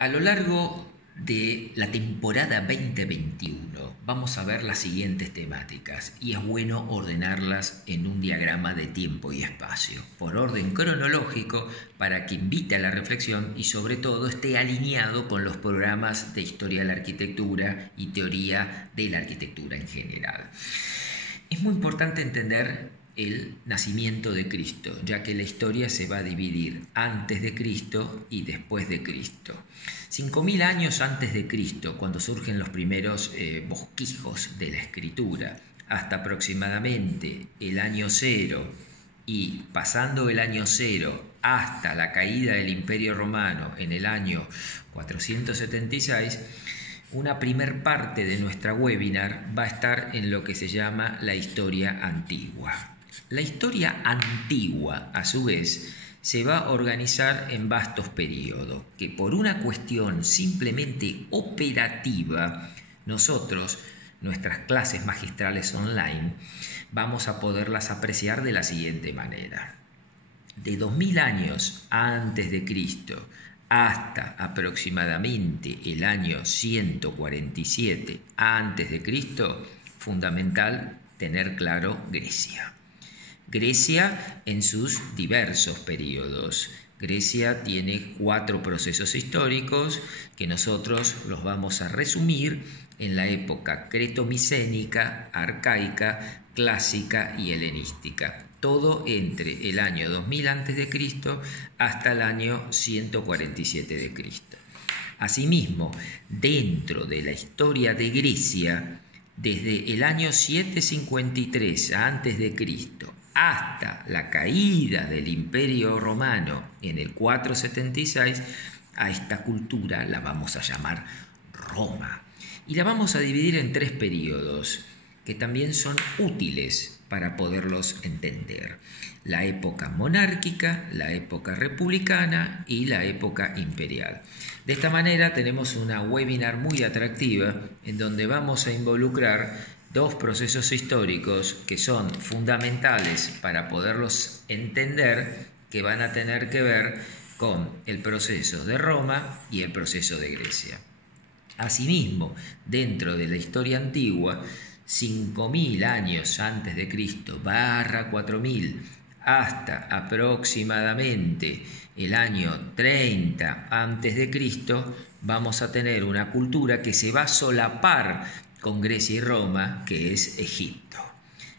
A lo largo de la temporada 2021 vamos a ver las siguientes temáticas y es bueno ordenarlas en un diagrama de tiempo y espacio, por orden cronológico para que invite a la reflexión y sobre todo esté alineado con los programas de historia de la arquitectura y teoría de la arquitectura en general. Es muy importante entender el nacimiento de Cristo, ya que la historia se va a dividir antes de Cristo y después de Cristo. 5000 años antes de Cristo, cuando surgen los primeros bosquejos de la escritura, hasta aproximadamente el año 0 y pasando el año 0 hasta la caída del Imperio Romano en el año 476, una primer parte de nuestra webinar va a estar en lo que se llama la historia antigua. La historia antigua, a su vez, se va a organizar en vastos periodos, que por una cuestión simplemente operativa, nosotros, nuestras clases magistrales online, vamos a poderlas apreciar de la siguiente manera. De 2000 años antes de Cristo hasta aproximadamente el año 147 antes de Cristo, fundamental tener claro Grecia. Grecia en sus diversos periodos. Grecia tiene 4 procesos históricos que nosotros los vamos a resumir en la época cretomicénica, arcaica, clásica y helenística. Todo entre el año 2000 a.C. hasta el año 147 de Cristo. Asimismo, dentro de la historia de Grecia, desde el año 753 a.C. hasta la caída del Imperio Romano en el 476, a esta cultura la vamos a llamar Roma. Y la vamos a dividir en 3 periodos que también son útiles para poderlos entender. La época monárquica, la época republicana y la época imperial. De esta manera tenemos una webinar muy atractiva en donde vamos a involucrar 2 procesos históricos que son fundamentales para poderlos entender, que van a tener que ver con el proceso de Roma y el proceso de Grecia. Asimismo, dentro de la historia antigua, 5000 años antes de Cristo / 4000 hasta aproximadamente el año 30 antes de Cristo, vamos a tener una cultura que se va a solapar con Grecia y Roma, que es Egipto.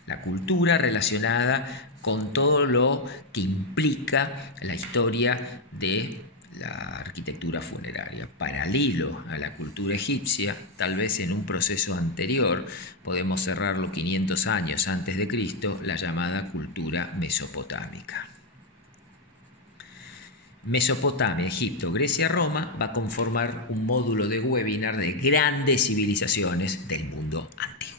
La cultura relacionada con todo lo que implica la historia de la arquitectura funeraria. Paralelo a la cultura egipcia, tal vez en un proceso anterior, podemos cerrarlo 500 años antes de Cristo, la llamada cultura mesopotámica. Mesopotamia, Egipto, Grecia, Roma va a conformar un módulo de webinar de grandes civilizaciones del mundo antiguo.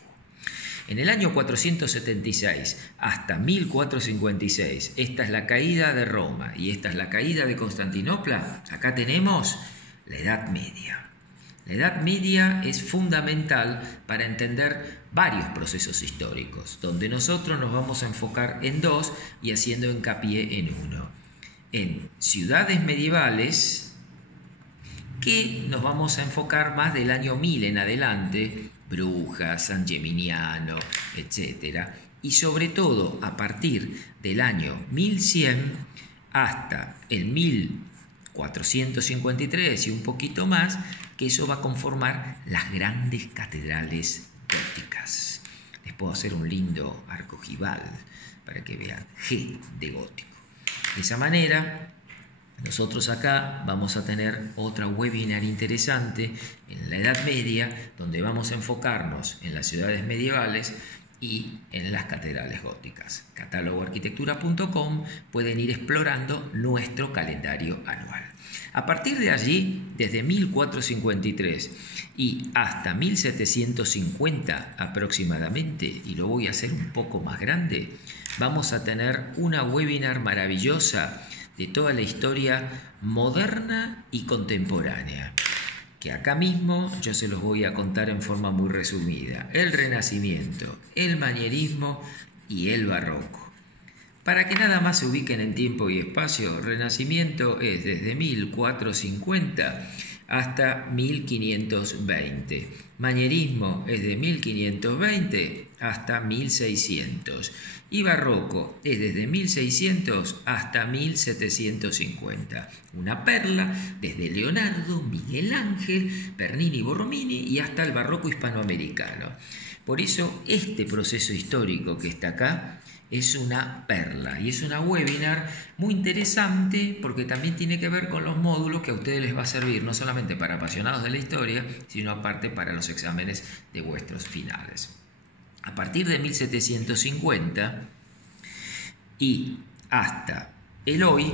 En el año 476 hasta 1456, esta es la caída de Roma y esta es la caída de Constantinopla. Acá tenemos la Edad Media. La Edad Media es fundamental para entender varios procesos históricos, donde nosotros nos vamos a enfocar en 2 y haciendo hincapié en 1. En ciudades medievales, que nos vamos a enfocar más del año 1000 en adelante, Brujas, San Geminiano, etc. Y sobre todo a partir del año 1100 hasta el 1453 y un poquito más, que eso va a conformar las grandes catedrales góticas. Les puedo hacer un lindo arco ojival para que vean G de gótico. De esa manera, nosotros acá vamos a tener otra webinar interesante en la Edad Media, donde vamos a enfocarnos en las ciudades medievales y en las catedrales góticas. Catálogoarquitectura.com, pueden ir explorando nuestro calendario anual. A partir de allí, desde 1453 y hasta 1750 aproximadamente, y lo voy a hacer un poco más grande, vamos a tener una webinar maravillosa de toda la historia moderna y contemporánea, que acá mismo yo se los voy a contar en forma muy resumida. El Renacimiento, el Manierismo y el Barroco. Para que nada más se ubiquen en tiempo y espacio, Renacimiento es desde 1450 hasta 1520. Manierismo es de 1520 hasta 1600. Y barroco es desde 1600 hasta 1750. Una perla desde Leonardo, Miguel Ángel, Bernini, Borromini y hasta el barroco hispanoamericano. Por eso este proceso histórico que está acá es una perla y es una webinar muy interesante porque también tiene que ver con los módulos que a ustedes les va a servir no solamente para apasionados de la historia, sino aparte para los exámenes de vuestros finales. A partir de 1750 y hasta el hoy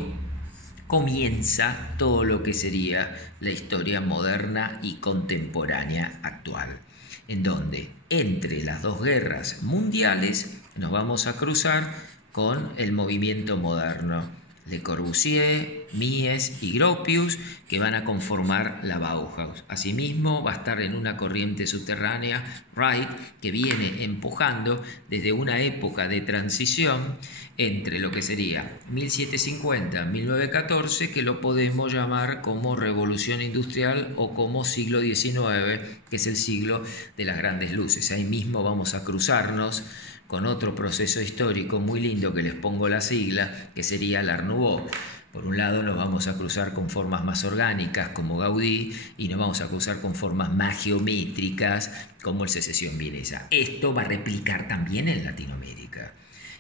comienza todo lo que sería la historia moderna y contemporánea actual, en donde entre las dos guerras mundiales nos vamos a cruzar con el movimiento moderno. Le Corbusier, Mies y Gropius, que van a conformar la Bauhaus. Asimismo, va a estar en una corriente subterránea Wright, que viene empujando desde una época de transición entre lo que sería 1750-1914, que lo podemos llamar como Revolución Industrial o como siglo XIX, que es el siglo de las grandes luces. Ahí mismo vamos a cruzarnos con otro proceso histórico muy lindo que les pongo la sigla, que sería el Art Nouveau. Por un lado nos vamos a cruzar con formas más orgánicas como Gaudí y nos vamos a cruzar con formas más geométricas como el Secesión vienesa. Esto va a replicar también en Latinoamérica.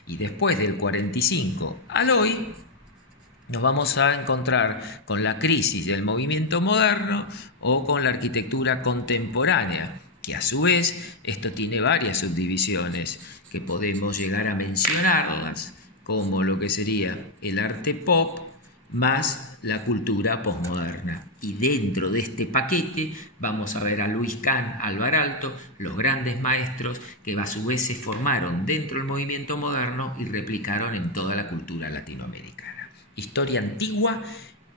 Y después del 45 al hoy nos vamos a encontrar con la crisis del movimiento moderno o con la arquitectura contemporánea, que a su vez esto tiene varias subdivisiones que podemos llegar a mencionarlas, como lo que sería el arte pop más la cultura posmoderna. Y dentro de este paquete vamos a ver a Luis Kahn, Alvar Aalto, los grandes maestros que a su vez se formaron dentro del movimiento moderno y replicaron en toda la cultura latinoamericana. Historia antigua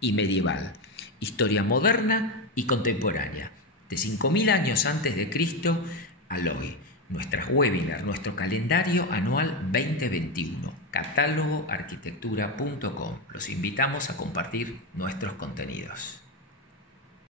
y medieval, historia moderna y contemporánea, de 5.000 años antes de Cristo al hoy. Nuestras webinars, nuestro calendario anual 2021, catálogoarquitectura.com. Los invitamos a compartir nuestros contenidos.